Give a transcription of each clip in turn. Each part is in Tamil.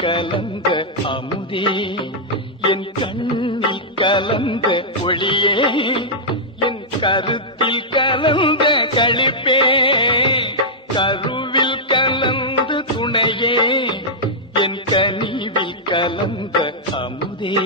கலந்த அமுதே என் கண்ணில் கலந்த ஒளியே என் கருத்தில் கலந்த கழிப்பே கருவில் கலந்த துணையே என் கனிவில் கலந்த அமுதே.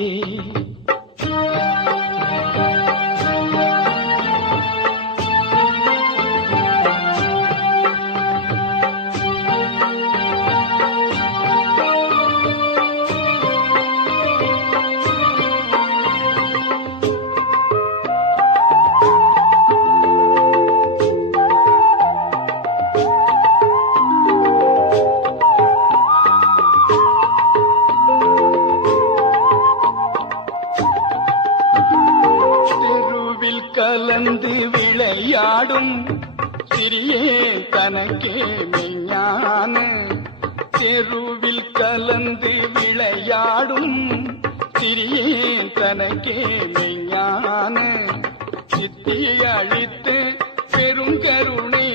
கோவில் கலந்து விளையாடும் சிறியே தனக்கே மெய்ஞான. தெருவில் கலந்து விளையாடும் சிறியே தனக்கே மெய்ஞான. சித்தி அழித்து பெரும் கருணை